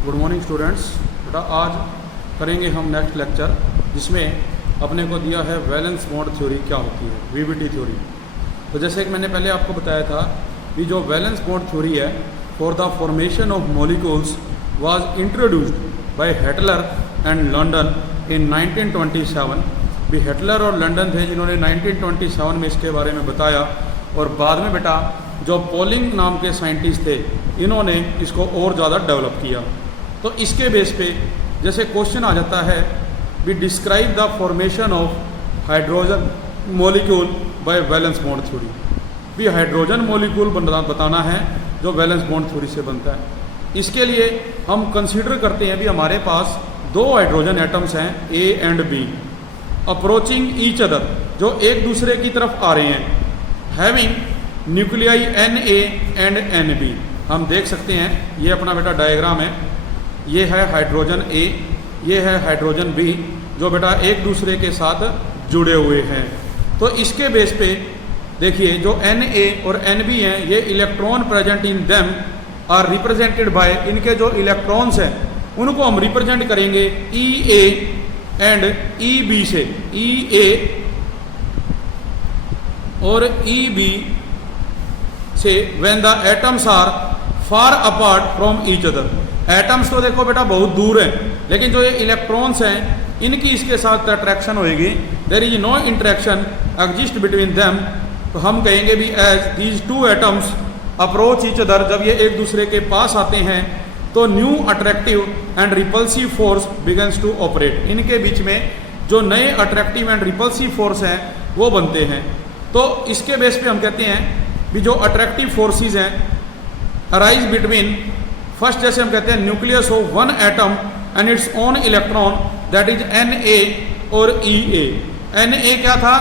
Good morning students. बेटा आज करेंगे हम नेक्स्ट लेक्चर जिसमें अपने को दिया है वैलेंस बॉन्ड थ्योरी क्या होती है, वीबीटी थ्योरी। तो जैसे कि मैंने पहले आपको बताया था कि जो वैलेंस बॉन्ड थ्योरी है for the formation of molecules was introduced by Heitler and London in 1927। भी हेटलर और लंडन थे जिन्होंने 1927 में इसके बारे में बताया, और बाद में बेटा जो पॉलिंग नाम के साइंटिस्ट थे इन्होंने इसको और ज़्यादा डेवलप किया। तो इसके बेस पे जैसे क्वेश्चन आ जाता है we describe the formation of hydrogen molecule by valence bond theory. भी हाइड्रोजन मॉलिक्यूल बताना है जो वैलेंस बॉन्ड थ्योरी से बनता है। इसके लिए हम कंसीडर करते हैं भी हमारे पास दो हाइड्रोजन एटम्स हैं A and B approaching each other, जो एक दूसरे की तरफ आ रहे हैं, having nuclei Na and Nb। हम देख सकते हैं ये अपना बेटा डायग्राम है, ये है हाइड्रोजन A, ये है हाइड्रोजन B, जो बेटा एक दूसरे के साथ जुड़े हुए हैं। तो इसके बेस पे देखिए जो Na और Nb हैं ये electron present in them are represented by, इनके जो इलेक्ट्रॉन्स हैं उनको हम रिप्रेजेंट करेंगे Ea एंड Eb से, Ea और Eb से when the atoms are far apart from each other. Atoms तो देखो बेटा बहुत दूर हैं, लेकिन जो ये इलेक्ट्रॉन्स हैं इनकी इसके साथ अट्रैक्शन होएगी, there is no interaction exist between them. तो हम कहेंगे भी as these two atoms approach each other, जब ये एक दूसरे के पास आते हैं तो new attractive and repulsive force begins to operate. इनके बीच में जो नए अट्रैक्टिव एंड रिपल्सिव फोर्स हैं वो बनते हैं। तो इसके बेस पे हम कहते हैं भी जो अट्रैक्टिव फोर्सेस हैं अराइज बिटवीन, फर्स्ट जैसे हम कहते हैं nucleus of one atom and its own electron that is Na और Ea। Na क्या था,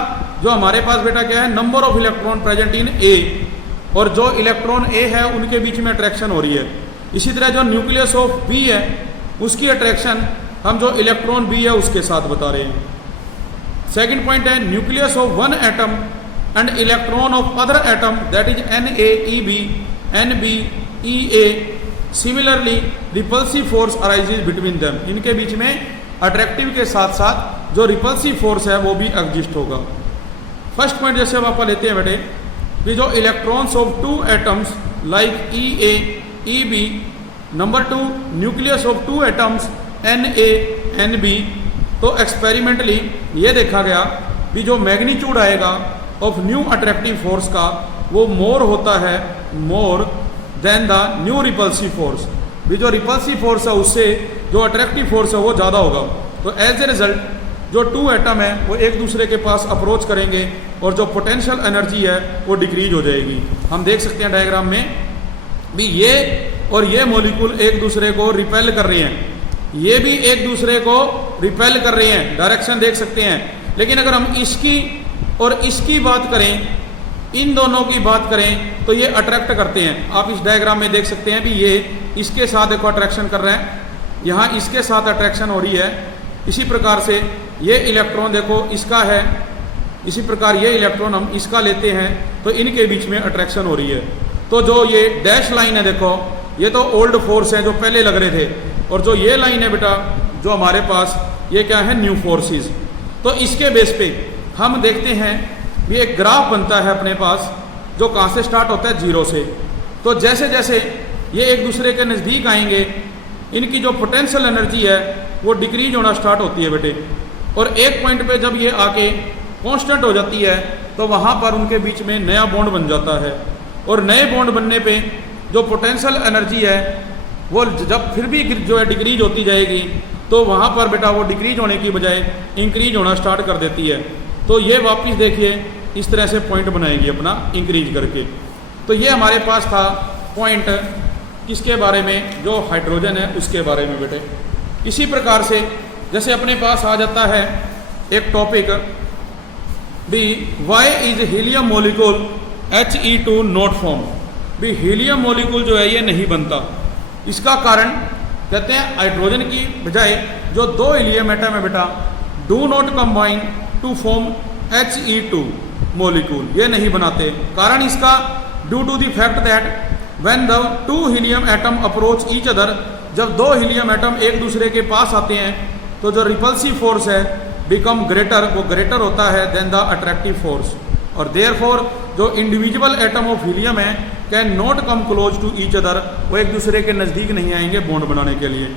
जो हमारे पास बेटा क्या है, number of electron present in A, और जो इलेक्ट्रॉन A है उनके बीच में अट्रैक्शन हो रही है। इसी तरह जो न्यूक्लियस ऑफ B है उसकी अट्रैक्शन हम जो इलेक्ट्रॉन B है उसके साथ बता रहे हैं। सेकेंड पॉइंट है nucleus of one atom and electron of other atom that is Na, Eb, Nb, Ea। Similarly repulsive force arises between them, इनके बीच में अट्रैक्टिव के साथ साथ जो रिपल्सिव फोर्स है वो भी एग्जिस्ट होगा। फर्स्ट पॉइंट जैसे हम आप लेते हैं बेटे कि जो electrons of two atoms like Ea, Eb, number two nucleus of two atoms Na, Nb। तो एक्सपेरिमेंटली ये देखा गया कि जो मैग्नीट्यूड आएगा ऑफ न्यू अट्रैक्टिव फोर्स का वो मोर होता है, more than the new repulsive force. भी जो रिपल्सिव फोर्स है उससे जो अट्रैक्टिव फोर्स है वो ज़्यादा होगा। तो एज ए रिजल्ट जो टू एटम है वो एक दूसरे के पास अप्रोच करेंगे और जो पोटेंशियल एनर्जी है वो डिक्रीज हो जाएगी। हम देख सकते हैं डायग्राम में भी ये और ये मॉलिक्यूल एक दूसरे को रिपेल कर रहे हैं, ये भी एक दूसरे को रिपेल कर रहे हैं, डायरेक्शन देख सकते हैं। लेकिन अगर हम इसकी और इसकी बात करें, इन दोनों की बात करें तो ये अट्रैक्ट करते हैं। आप इस डायग्राम में देख सकते हैं भी ये इसके साथ देखो अट्रैक्शन कर रहे हैं, यहाँ इसके साथ अट्रैक्शन हो रही है। इसी प्रकार से ये इलेक्ट्रॉन देखो इसका है, इसी प्रकार ये इलेक्ट्रॉन हम इसका लेते हैं तो इनके बीच में अट्रैक्शन हो रही है। तो जो ये डैश लाइन है देखो ये तो ओल्ड फोर्स हैं जो पहले लग रहे थे, और जो ये लाइन है बेटा जो हमारे पास ये क्या है, न्यू फोर्सेस। तो इसके बेस पे हम देखते हैं ये एक ग्राफ बनता है अपने पास जो कहाँ से स्टार्ट होता है, जीरो से। तो जैसे जैसे ये एक दूसरे के नज़दीक आएंगे इनकी जो पोटेंशियल एनर्जी है वो डिक्रीज होना स्टार्ट होती है बेटे, और एक पॉइंट पे जब ये आके कांस्टेंट हो जाती है तो वहाँ पर उनके बीच में नया बॉन्ड बन जाता है। और नए बॉन्ड बनने पे जो पोटेंशियल एनर्जी है वो जब फिर भी जो है डिक्रीज होती जाएगी तो वहाँ पर बेटा वो डिक्रीज होने की बजाय इंक्रीज होना स्टार्ट कर देती है। तो ये वापस देखिए इस तरह से पॉइंट बनाएगी अपना इंक्रीज करके। तो ये हमारे पास था पॉइंट किसके बारे में, जो हाइड्रोजन है उसके बारे में बेटे। इसी प्रकार से जैसे अपने पास आ जाता है एक टॉपिक भी why is helium molecule He2 not form. भी हीलियम मॉलिक्यूल जो है ये नहीं बनता, इसका कारण कहते हैं हाइड्रोजन की बजाय जो दो हीलियम एटम है बेटा do not combine to form He2 molecule, ये नहीं बनाते। कारण इसका due to the fact that when the two helium atom approach each other जब दो हीलियम एटम एक दूसरे के पास आते हैं तो जो रिपल्सिव फोर्स है बिकम ग्रेटर, वो ग्रेटर होता है देन द अट्रैक्टिव फोर्स। और देयरफॉर जो इंडिविजुअल एटम ऑफ हीलियम है can not come close to each other, वो एक दूसरे के नज़दीक नहीं आएंगे बॉन्ड बनाने के लिए।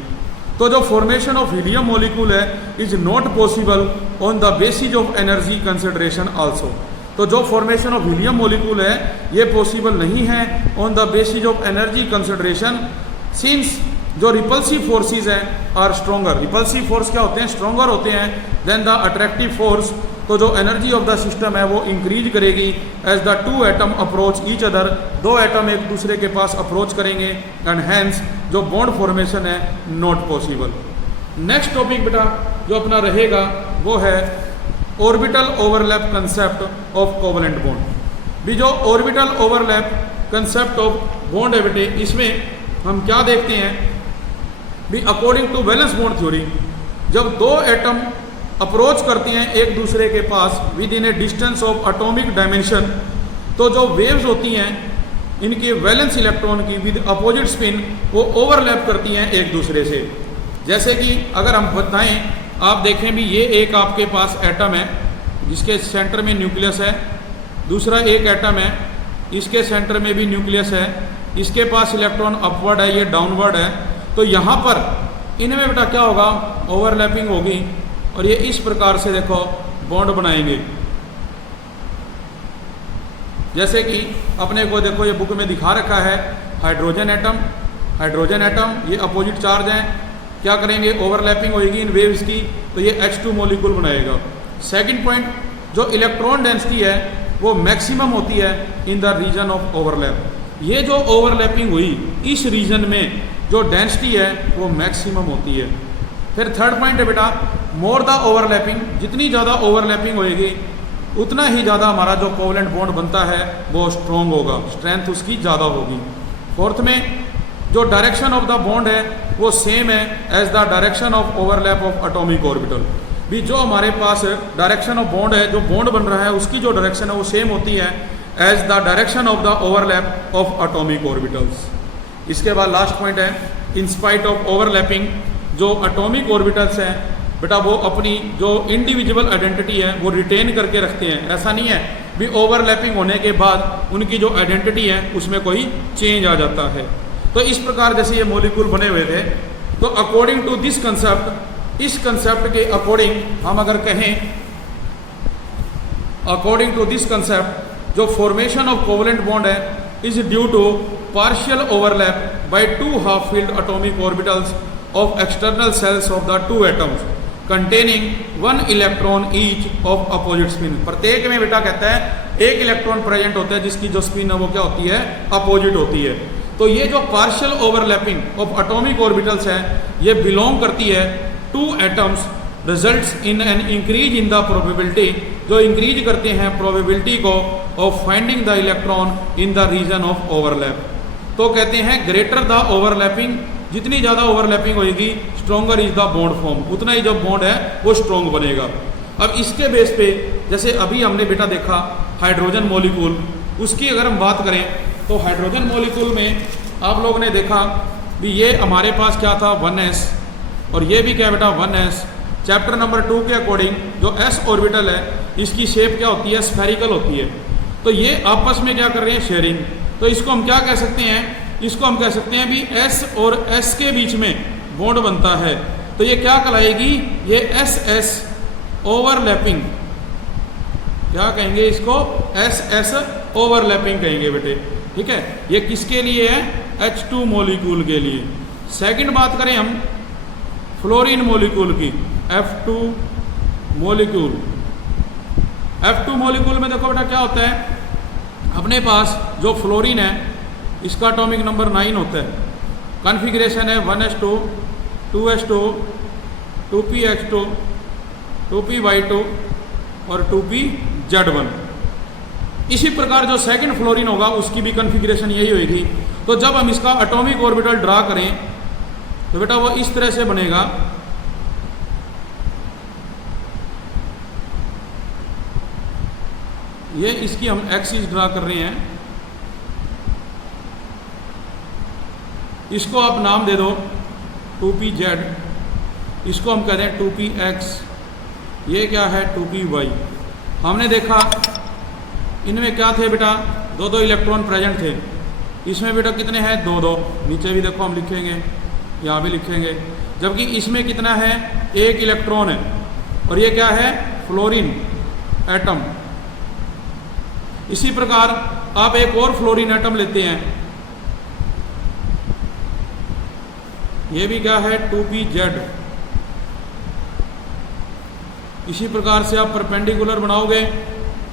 तो जो फॉर्मेशन ऑफ हीलियम मॉलिक्यूल है is not possible on the basis of energy consideration also. तो जो फॉर्मेशन ऑफ हीलियम मॉलिक्यूल है ये पॉसिबल नहीं है on the basis of energy consideration, since जो रिपल्सिव फोर्सेस हैं आर स्ट्रोंगर। रिपल्सिव फोर्स क्या होते हैं? स्ट्रोंगर होते हैं देन द अट्रैक्टिव फोर्स। तो जो एनर्जी ऑफ द सिस्टम है वो इंक्रीज करेगी as the two atom approach each other, दो एटम एक दूसरे के पास अप्रोच करेंगे एंड हैंस जो बॉन्ड फॉर्मेशन है नॉट पॉसिबल। नेक्स्ट टॉपिक बेटा जो अपना रहेगा वो है orbital overlap concept of covalent bond. भी जो orbital overlap concept of bond है बेटे, इसमें हम क्या देखते हैं भी according to valence bond theory, जब दो एटम अप्रोच करते हैं एक दूसरे के पास with in A distance of atomic dimension, तो जो वेव्स होती हैं इनके वैलेंस इलेक्ट्रॉन की विद अपोजिट स्पिन वो ओवरलैप करती हैं एक दूसरे से। जैसे कि अगर हम बताएं, आप देखें भी ये एक आपके पास एटम है जिसके सेंटर में न्यूक्लियस है, दूसरा एक एटम है इसके सेंटर में भी न्यूक्लियस है, इसके पास इलेक्ट्रॉन अपवर्ड है ये डाउनवर्ड है। तो यहाँ पर इनमें बेटा क्या होगा? ओवरलैपिंग होगी और ये इस प्रकार से देखो बॉन्ड बनाएंगे। जैसे कि अपने को देखो ये बुक में दिखा रखा है हाइड्रोजन एटम, हाइड्रोजन एटम ये अपोजिट चार्ज हैं, क्या करेंगे? ओवरलैपिंग होगी इन वेव्स की, तो ये H2 मॉलिक्यूल बनाएगा। सेकंड पॉइंट, जो इलेक्ट्रॉन डेंसिटी है वो मैक्सिमम होती है in the region of overlap. ये जो ओवरलैपिंग हुई इस रीजन में जो डेंसिटी है वो मैक्सिमम होती है। फिर थर्ड पॉइंट है बेटा मोर द ओवरलैपिंग, जितनी ज़्यादा ओवरलैपिंग होएगी उतना ही ज़्यादा हमारा जो कोवलेंट बॉन्ड बनता है वो स्ट्रॉन्ग होगा, स्ट्रेंथ उसकी ज़्यादा होगी। फोर्थ में जो डायरेक्शन ऑफ द बॉन्ड है वो सेम है as the direction of overlap of atomic orbital. भी जो हमारे पास डायरेक्शन ऑफ बॉन्ड है, जो बॉन्ड बन रहा है उसकी जो डायरेक्शन है वो सेम होती है as the direction of the overlap of atomic orbitals. इसके बाद लास्ट पॉइंट है इन स्पाइट ऑफ ओवरलैपिंग, जो एटॉमिक ऑर्बिटल्स हैं बेटा वो अपनी जो इंडिविजुअल आइडेंटिटी है वो रिटेन करके रखते हैं। ऐसा नहीं है भी ओवरलैपिंग होने के बाद उनकी जो आइडेंटिटी है उसमें कोई चेंज आ जाता है। तो इस प्रकार जैसे ये मॉलिक्यूल बने हुए थे, तो अकॉर्डिंग टू दिस कंसेप्ट, इस कंसेप्ट के अकॉर्डिंग हम अगर कहें, अकॉर्डिंग टू दिस कंसेप्ट जो फॉर्मेशन ऑफ कोवलेंट बॉन्ड है is due to partial overlap by two half filled atomic orbitals of external shells of the two atoms containing one electron each of opposite spin. प्रत्येक में बेटा कहता है एक electron present होता है जिसकी जो स्पिन है वो क्या होती है? अपोजिट होती है। तो ये जो partial overlapping of atomic orbitals है ये बिलोंग करती है two atoms results in an increase in the probability, जो इंक्रीज करते हैं प्रोबेबिलिटी को of finding the electron in the region of overlap. तो कहते हैं ग्रेटर द ओवरलैपिंग, जितनी ज़्यादा ओवरलैपिंग होगी stronger is the bond form, उतना ही जो बॉन्ड है वो स्ट्रोंग बनेगा। अब इसके बेस पे जैसे अभी हमने बेटा देखा हाइड्रोजन मॉलिक्यूल, उसकी अगर हम बात करें तो हाइड्रोजन मॉलिक्यूल में आप लोगों ने देखा भी ये हमारे पास क्या था 1s और ये भी क्या बेटा 1s। चैप्टर नंबर 2 के अकॉर्डिंग जो s ऑर्बिटल है इसकी शेप क्या होती है? स्फेरिकल होती है। तो ये आपस में क्या कर रहे हैं? शेयरिंग। तो इसको हम क्या कह सकते हैं? इसको हम कह सकते हैं भी s और s के बीच में बॉन्ड बनता है, तो ये क्या कहलाएगी? ये SS ओवरलैपिंग। क्या कहेंगे इसको? SS ओवरलैपिंग कहेंगे बेटे, ठीक है। ये किसके लिए है? H2 मॉलिक्यूल के लिए। सेकंड बात करें हम फ्लोरीन मॉलिक्यूल की, F2 मॉलिक्यूल। F2 मॉलिक्यूल में देखो बेटा क्या होता है, अपने पास जो फ्लोरीन है इसका एटॉमिक नंबर 9 होता है, कॉन्फ़िगरेशन है 1s2 2s2 2px2 2py2 और 2pz1। इसी प्रकार जो सेकंड फ्लोरीन होगा उसकी भी कॉन्फ़िगरेशन यही होगी। तो जब हम इसका एटॉमिक ऑर्बिटल ड्रा करें तो बेटा वो इस तरह से बनेगा। ये इसकी हम एक्सिस ड्रा कर रहे हैं, इसको आप नाम दे दो 2pz, इसको हम कहते हैं 2px, ये क्या है 2py। हमने देखा इनमें क्या थे बेटा, दो दो इलेक्ट्रॉन प्रेजेंट थे। इसमें बेटा कितने हैं, दो दो, नीचे भी देखो हम लिखेंगे, यहाँ भी लिखेंगे। जबकि इसमें कितना है, एक इलेक्ट्रॉन है, और ये क्या है, फ्लोरीन एटम। इसी प्रकार आप एक और फ्लोरीन एटम लेते हैं, ये भी क्या है 2pz। इसी प्रकार से आप परपेंडिकुलर बनाओगे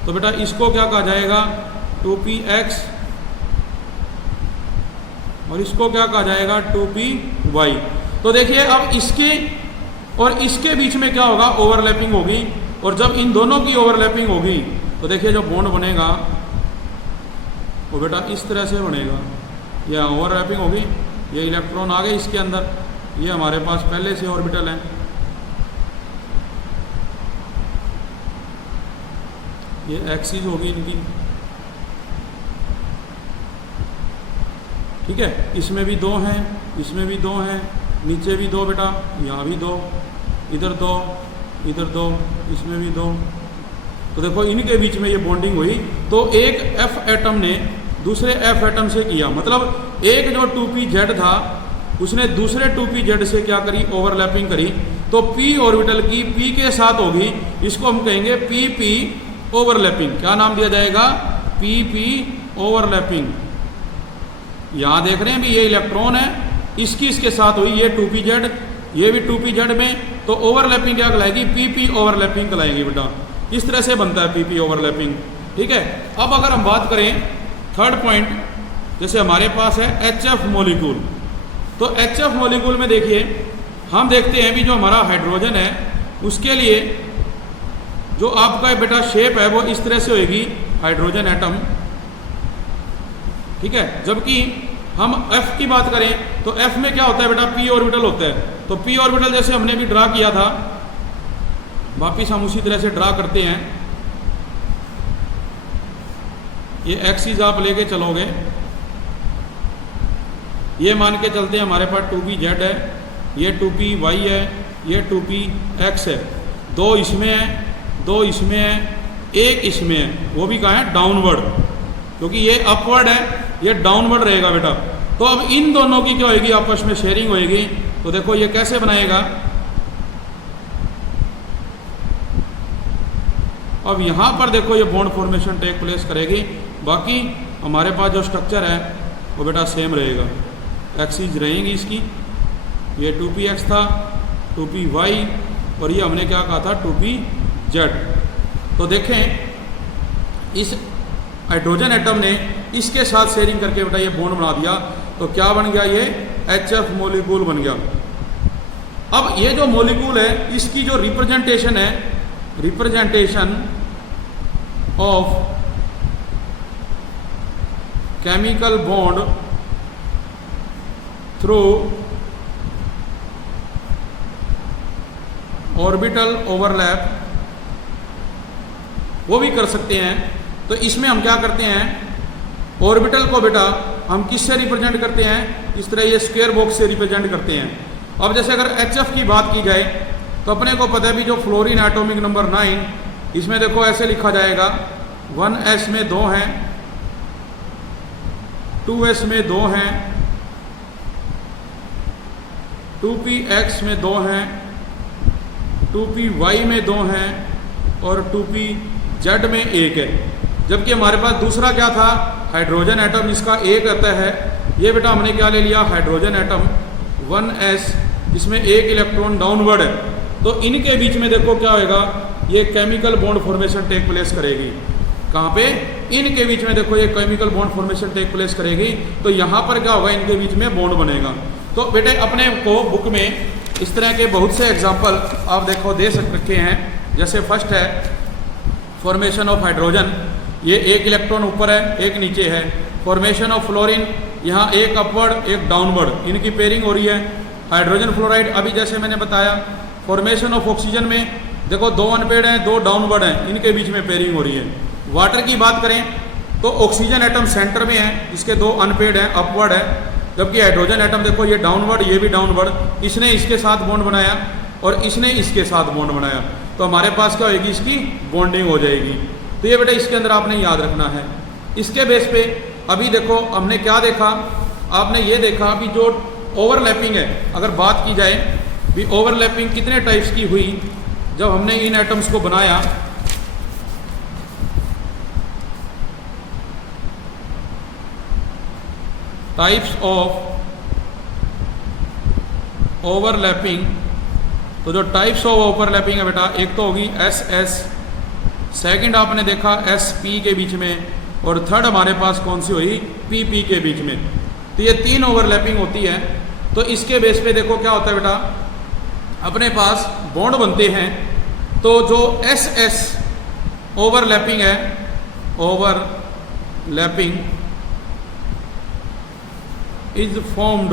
तो बेटा इसको क्या कहा जाएगा 2px, और इसको क्या कहा जाएगा 2py। तो देखिए अब इसके और इसके बीच में क्या होगा, ओवरलैपिंग होगी, और जब इन दोनों की ओवरलैपिंग होगी तो देखिए जो बॉन्ड बनेगा वो बेटा इस तरह से बनेगा। यह ओवरलैपिंग होगी, ये इलेक्ट्रॉन आ गए इसके अंदर, ये हमारे पास पहले से ऑर्बिटल है, ये एक्सिस होगी इनकी, ठीक है। इसमें भी दो हैं, इसमें भी दो हैं, नीचे भी दो बेटा, यहाँ भी दो, इधर दो, इधर दो, इसमें भी दो। तो देखो इनके बीच में ये बॉन्डिंग हुई, तो एक F एटम ने दूसरे F एटम से किया, मतलब एक जो 2pz था उसने दूसरे 2pz से क्या करी, ओवरलैपिंग करी। तो p ऑर्बिटल की p के साथ होगी, इसको हम कहेंगे pp ओवरलैपिंग। क्या नाम दिया जाएगा, pp ओवरलैपिंग। यहाँ देख रहे हैं भी ये इलेक्ट्रॉन है, इसकी इसके साथ हुई, ये 2pz, ये भी 2pz में, तो ओवरलैपिंग क्या कहलाएगी, pp ओवरलैपिंग कहलाएगी बेटा। इस तरह से बनता है pp ओवरलैपिंग, ठीक है। अब अगर हम बात करें थर्ड पॉइंट, जैसे हमारे पास है HF मॉलिक्यूल, तो HF मॉलिक्यूल में देखिए हम देखते हैं भी जो हमारा हाइड्रोजन है उसके लिए जो आपका बेटा शेप है वो इस तरह से होगी, हाइड्रोजन एटम, ठीक है। जबकि हम F की बात करें तो F में क्या होता है बेटा, p ऑर्बिटल होता है। तो p ऑर्बिटल जैसे हमने भी ड्रा किया था, वापिस हम उसी तरह से ड्रा करते हैं। ये एक्सिस आप लेके चलोगे, ये मान के चलते हैं हमारे पास 2pz है, ये 2py है, ये 2px है। दो इसमें है, दो इसमें है, एक इसमें है, वो भी कहाँ है, डाउनवर्ड, क्योंकि ये अपवर्ड है, ये डाउनवर्ड रहेगा बेटा। तो अब इन दोनों की क्या होगी, आपस में शेयरिंग होगी। तो देखो ये कैसे बनाएगा, अब यहाँ पर देखो ये बॉन्ड फॉर्मेशन टेक प्लेस करेगी। बाकी हमारे पास जो स्ट्रक्चर है वो बेटा सेम रहेगा, एक्सिस रहेंगी इसकी, ये 2px था, 2py, और ये हमने क्या कहा था 2pz। तो देखें इस हाइड्रोजन एटम ने इसके साथ शेयरिंग करके बेटा ये बॉन्ड बना दिया, तो क्या बन गया, ये HF मॉलिक्यूल बन गया। अब ये जो मॉलिक्यूल है इसकी जो रिप्रेजेंटेशन है, representation of chemical bond through orbital overlap, वो भी कर सकते हैं। तो इसमें हम क्या करते हैं, ऑर्बिटल को बेटा हम किससे रिप्रेजेंट करते हैं, इस तरह ये स्क्वायर बॉक्स से रिप्रेजेंट करते हैं। अब जैसे अगर HF की बात की जाए तो अपने को पता है भी जो फ्लोरीन एटॉमिक नंबर 9, इसमें देखो ऐसे लिखा जाएगा, 1s में 2 हैं, 2s में 2 हैं, 2px में 2 हैं, 2py में 2 हैं, और 2pz में 1 है। जबकि हमारे पास दूसरा क्या था, हाइड्रोजन एटम, इसका 1 आता है। ये बेटा हमने क्या ले लिया, हाइड्रोजन एटम 1s, इसमें 1 इलेक्ट्रॉन डाउनवर्ड है। तो इनके बीच में देखो क्या होएगा, ये chemical bond formation take place करेगी। कहाँ पे, इनके बीच में देखो ये chemical bond formation take place करेगी। तो यहाँ पर क्या होगा, इनके बीच में बॉन्ड बनेगा। तो बेटे अपने को बुक में इस तरह के बहुत से एग्जाम्पल आप देखो दे रखे हैं। जैसे फर्स्ट है फॉर्मेशन ऑफ हाइड्रोजन, ये 1 इलेक्ट्रॉन ऊपर है, 1 नीचे है। फॉर्मेशन ऑफ फ्लोरीन, यहाँ 1 अपवर्ड 1 डाउनवर्ड, इनकी पेयरिंग हो रही है। हाइड्रोजन फ्लोराइड अभी जैसे मैंने बताया। फॉर्मेशन ऑफ ऑक्सीजन में देखो 2 अनपेड हैं, 2 डाउनवर्ड हैं, इनके बीच में पेयरिंग हो रही है। वाटर की बात करें तो ऑक्सीजन एटम सेंटर में है, इसके 2 अनपेड हैं, अपवर्ड है। जबकि हाइड्रोजन एटम देखो ये डाउनवर्ड, ये भी डाउनवर्ड, इसने इसके साथ बॉन्ड बनाया और इसने इसके साथ बॉन्ड बनाया, तो हमारे पास क्या होगी, इसकी बॉन्डिंग हो जाएगी। तो ये बेटा इसके अंदर आपने याद रखना है। इसके बेस पे अभी देखो हमने क्या देखा, आपने ये देखा कि जो ओवरलैपिंग है, अगर बात की जाए भी ओवरलैपिंग कितने टाइप्स की हुई जब हमने इन एटम्स को बनाया। टाइप्स ऑफ ओवरलैपिंग, तो जो टाइप्स ऑफ ओवरलैपिंग है बेटा, एक तो होगी एस एस, सेकंड आपने देखा एस पी के बीच में, और थर्ड हमारे पास कौन सी हुई, पी पी के बीच में। तो ये 3 ओवरलैपिंग होती है। तो इसके बेस पे देखो क्या होता है बेटा, अपने पास बॉन्ड बनते हैं। तो जो एस एस ओवरलैपिंग है, overlapping is formed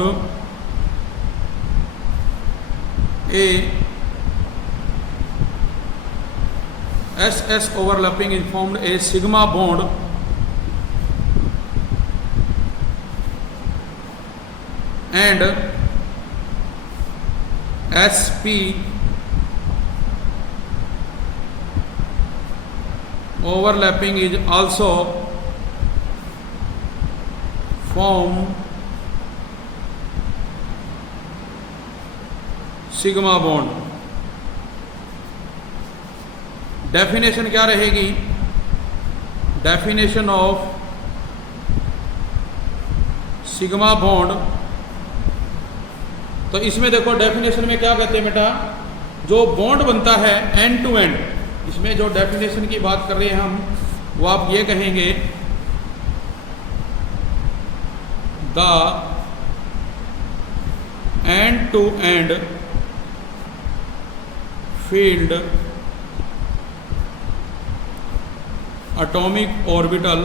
a SS overlapping is formed a sigma bond and SP overlapping is also formed sigma bond. Definition क्या रहेगी, डेफिनेशन ऑफ सिग्मा बॉन्ड। तो इसमें देखो डेफिनेशन में क्या कहते हैं बेटा, जो बॉन्ड बनता है एंड टू एंड, इसमें जो डेफिनेशन की बात कर रहे हैं हम, वो आप ये कहेंगे the end to end filled atomic orbital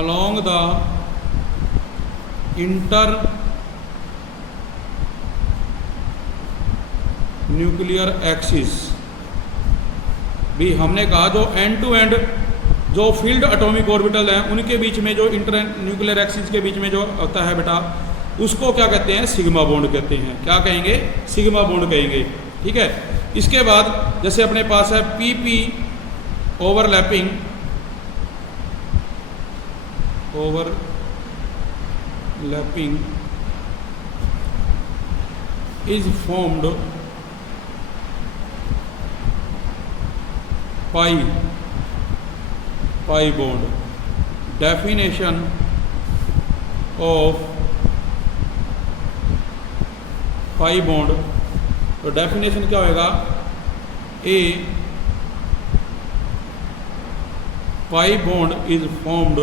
along the internuclear axis। भी हमने कहा जो एंड टू एंड जो फील्ड एटॉमिक ऑर्बिटल हैं उनके बीच में जो इंटर न्यूक्लियर एक्सिस के बीच में जो होता है बेटा, उसको क्या कहते हैं, सिग्मा बॉन्ड कहते हैं। क्या कहेंगे, सिग्मा बॉन्ड कहेंगे। ठीक है। इसके बाद जैसे अपने पास है p p overlapping, overlapping is formed pi bond. Definition of pi bond, तो डेफिनेशन क्या होएगा, a pi bond is formed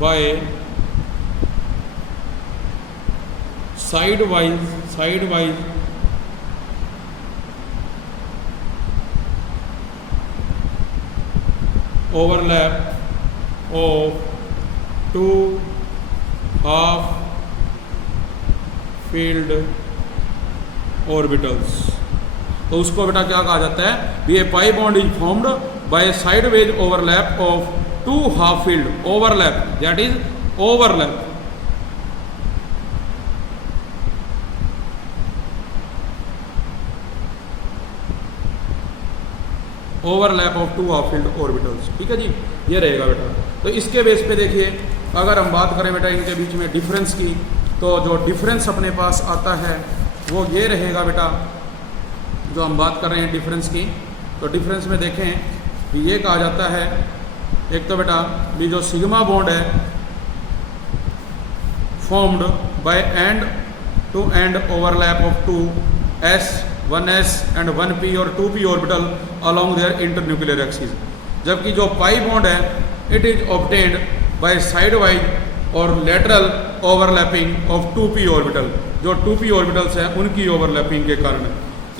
by side wise overlap of two half filled orbitals। तो उसको बेटा क्या कहा जाता है, be a pi bond is formed by sideways overlap of two half filled overlap, that is overlap. Overlap of two half filled orbitals. ठीक है जी, ये रहेगा बेटा। तो इसके बेस पे देखिए, अगर हम बात करें बेटा इनके बीच में डिफरेंस की, तो जो डिफरेंस अपने पास आता है वो ये रहेगा बेटा, जो हम बात कर रहे हैं डिफरेंस की। तो डिफरेंस में देखें कि ये कहा जाता है, एक तो बेटा भी जो सिग्मा बॉन्ड है formed by end to end overlap of two s 1s and 1p और 2p orbital along their internuclear axis। जबकि जो पाई बॉन्ड है it is obtained by side wise और lateral overlapping of 2p orbital, जो 2p orbitals हैं उनकी overlapping के कारण।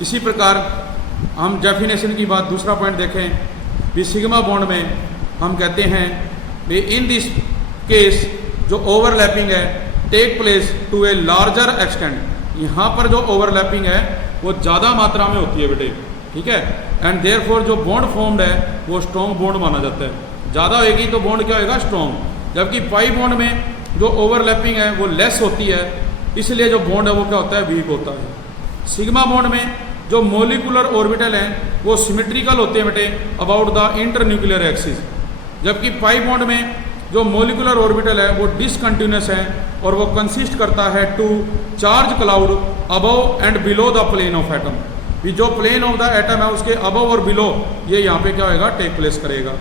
इसी प्रकार हम डेफिनेशन की बात, दूसरा पॉइंट देखें भी सिग्मा बॉन्ड में हम कहते हैं भी इन दिस केस जो ओवरलैपिंग है take place to a larger extent. यहाँ पर जो ओवरलैपिंग है वो ज़्यादा मात्रा में होती है बेटे। ठीक है। एंड देयरफॉर जो बॉन्ड फॉर्म्ड है वो स्ट्रॉन्ग बॉन्ड माना जाता है। ज़्यादा होएगी तो बॉन्ड क्या होएगा, स्ट्रॉन्ग। जबकि पाई बॉन्ड में जो ओवरलैपिंग है वो लेस होती है, इसलिए जो बॉन्ड है वो क्या होता है, वीक होता है। सिग्मा बॉन्ड में जो मोलिकुलर ऑर्बिटल हैं वो सिमेट्रिकल होते हैं बेटे अबाउट द इंटरन्यूक्लियर एक्सिस, जबकि पाई बॉन्ड में जो मोलिकुलर ऑर्बिटल है वो डिसकंटिन्यूस है और वो कंसिस्ट करता है two charge cloud above and below the plane of atom. भी जो प्लेन ऑफ द एटम है उसके अबव और बिलो ये यहाँ पे क्या होएगा, टेक प्लेस करेगा।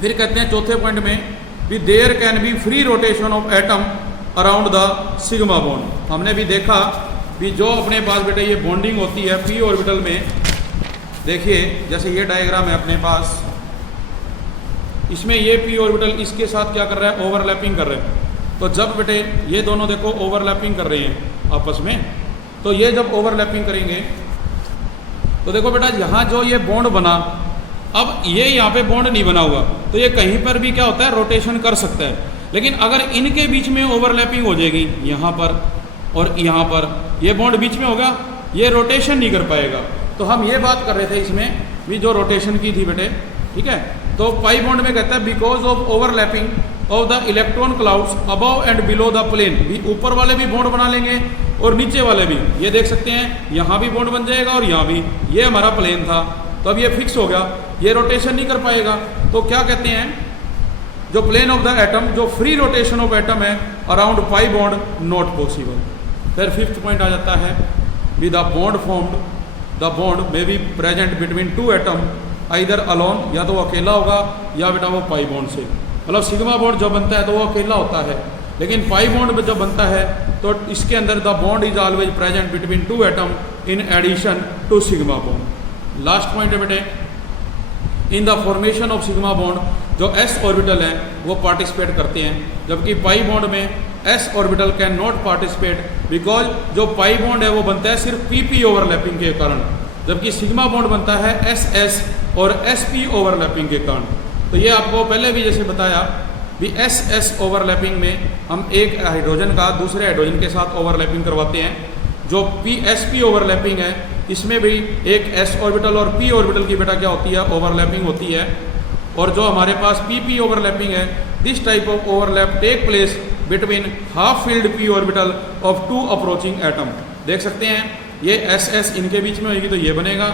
फिर कहते हैं चौथे पॉइंट में भी there can be free rotation of atom around the sigma bond. हमने भी देखा भी जो अपने पास बेटे ये बॉन्डिंग होती है पी ऑर्बिटल में, देखिए जैसे ये डायग्राम है अपने पास, इसमें ये पी ऑर्बिटल इसके साथ क्या कर रहा है, ओवरलैपिंग कर रहे हैं। तो जब बेटे ये दोनों देखो ओवरलैपिंग कर रहे हैं आपस में, तो ये जब ओवरलैपिंग करेंगे तो देखो बेटा यहाँ जो ये बॉन्ड बना, अब ये यहाँ पे बॉन्ड नहीं बना हुआ तो ये कहीं पर भी क्या होता है, रोटेशन कर सकता है। लेकिन अगर इनके बीच में ओवरलैपिंग हो जाएगी यहाँ पर और यहाँ पर, ये बॉन्ड बीच में होगा, ये रोटेशन नहीं कर पाएगा। तो हम ये बात कर रहे थे इसमें भी जो रोटेशन की थी बेटे, ठीक है। तो पाई बॉन्ड में कहता है because of overlapping of the electron clouds above and below the plane, भी ऊपर वाले भी बॉन्ड बना लेंगे और नीचे वाले भी। ये देख सकते हैं यहाँ भी बॉन्ड बन जाएगा और यहाँ भी, ये हमारा प्लेन था तो अब ये फिक्स हो गया, ये रोटेशन नहीं कर पाएगा। तो क्या कहते हैं, जो प्लेन ऑफ द एटम, जो फ्री रोटेशन ऑफ एटम है around pi bond not possible. फिर फिफ्थ पॉइंट आ जाता है with the bond formed, the bond may be present between two atom either alone, या तो वो अकेला होगा या बेटा वो पाई बॉन्ड से। मतलब सिग्मा बॉन्ड जो बनता है तो वो अकेला होता है, लेकिन पाई बॉन्ड जो बनता है तो इसके अंदर the bond is always present between two atom in addition to sigma bond. Last point है बेटे, in the formation of sigma bond जो एस ऑर्बिटल हैं वो पार्टिसिपेट करते हैं, जबकि पाई बॉन्ड में s orbital can not participate because जो पाई बॉन्ड है वो बनता है सिर्फ पी ओवरलैपिंग के कारण, जबकि सिग्मा बॉन्ड बनता है एस और sp ओवरलैपिंग के कारण। तो ये आपको पहले भी जैसे बताया भी एस ओवरलैपिंग में हम एक हाइड्रोजन का दूसरे हाइड्रोजन के साथ ओवरलैपिंग करवाते हैं। जो sp ओवरलैपिंग है इसमें भी एक s ऑर्बिटल और p ऑर्बिटल की बेटा क्या होती है, ओवरलैपिंग होती है। और जो हमारे पास pp ओवरलैपिंग है, this type of overlap take place between half filled p orbital of two approaching atom. देख सकते हैं ये s इनके बीच में होगी तो ये बनेगा,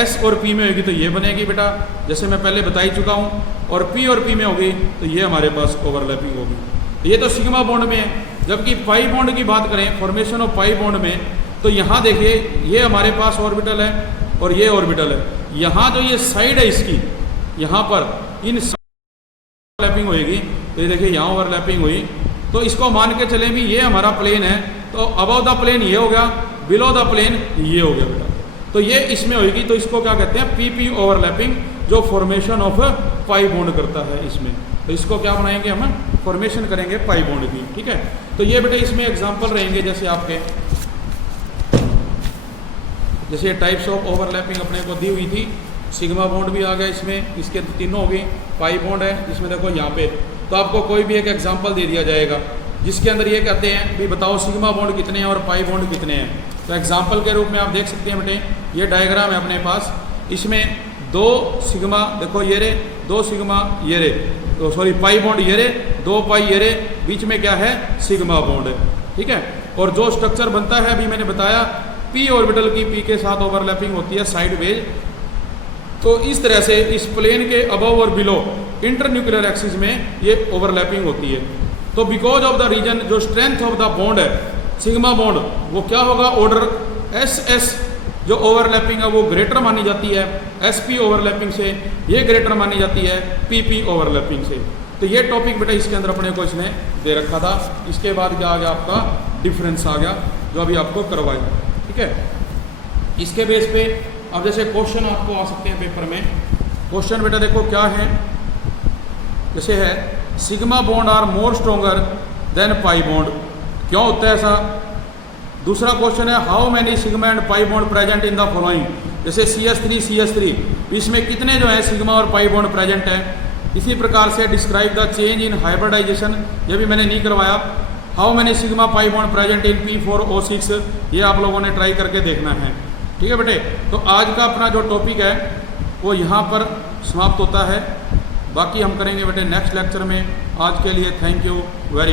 s और p में होगी तो ये बनेगी बेटा, जैसे मैं पहले बता ही चुका हूँ। और p और p में होगी तो ये हमारे पास ओवरलैपिंग होगी। ये तो सिग्मा बॉन्ड में है। जबकि पाई बॉन्ड की बात करें, फॉर्मेशन ऑफ पाई बॉन्ड में, तो यहाँ देखिए ये हमारे पास ऑर्बिटल है और ये ऑर्बिटल है। यहाँ जो ये साइड है इसकी, यहाँ पर इन ओवरलैपिंग होएगी, तो ये देखिए यहाँ ओवरलैपिंग हुई, तो इसको मान के चलें भी ये हमारा प्लेन है, तो अबव द प्लेन ये हो गया, बिलो द प्लेन ये हो गया बेटा। तो ये इसमें होगी, तो इसको क्या कहते हैं, पी ओवरलैपिंग, जो फॉर्मेशन ऑफ पाई बॉन्ड करता है इसमें। तो इसको क्या बनाएंगे हम, फॉर्मेशन करेंगे पाई बॉन्ड की, ठीक है। तो ये बेटे इसमें एग्जांपल रहेंगे जैसे आपके, जैसे टाइप्स ऑफ ओवरलैपिंग अपने को दी हुई थी। सिग्मा बॉन्ड भी आ गया इसमें, इसके तीनों हो गई। पाई बॉन्ड है जिसमें देखो यहाँ पे, तो आपको कोई भी एक एग्जांपल दे दिया जाएगा जिसके अंदर ये कहते हैं भी बताओ सिग्मा बॉन्ड कितने हैं और पाई बॉन्ड कितने हैं। तो एग्जांपल के रूप में आप देख सकते हैं बेटे, ये डायग्राम है अपने पास, इसमें 2 सिग्मा देखो ये रे, 2 सिग्मा ये रे, तो सॉरी पाई बॉन्ड ये रे, 2 पाई ये रे, बीच में क्या है, सिग्मा बॉन्ड है, ठीक है। और जो स्ट्रक्चर बनता है अभी मैंने बताया, पी ऑर्बिटल की पी के साथ ओवरलैपिंग होती है साइडवेज। तो इस तरह से इस प्लेन के अबव और बिलो इंटरन्यूक्लियर एक्सिस में ये ओवरलैपिंग होती है। तो बिकॉज ऑफ द रीजन, जो स्ट्रेंथ ऑफ द बॉन्ड है सिग्मा बॉन्ड, वो क्या होगा, ऑर्डर एस जो ओवरलैपिंग है वो ग्रेटर मानी जाती है sp ओवरलैपिंग से, ये ग्रेटर मानी जाती है pp ओवरलैपिंग से। तो ये टॉपिक बेटा इसके अंदर अपने को इसने दे रखा था। इसके बाद क्या आ गया, आपका डिफरेंस आ गया जो अभी आपको करवाया, ठीक है। इसके बेस पे अब जैसे क्वेश्चन आपको आ सकते हैं पेपर में। क्वेश्चन बेटा देखो क्या है, जैसे है sigma bond are more stronger than pi bond, क्यों होता है ऐसा। दूसरा क्वेश्चन है how many sigma and pi bond present in the following, जैसे CH3 इसमें कितने जो है सिग्मा और पाई बॉन्ड प्रेजेंट है। इसी प्रकार से describe the change in hybridisation, ये भी मैंने नहीं करवाया। How many sigma pi bond present in P4O6, ये आप लोगों ने ट्राई करके देखना है, ठीक है बेटे। तो आज का अपना जो टॉपिक है वो यहाँ पर समाप्त होता है। बाकी हम करेंगे बेटे नेक्स्ट लेक्चर में। आज के लिए थैंक यू वेरी मच।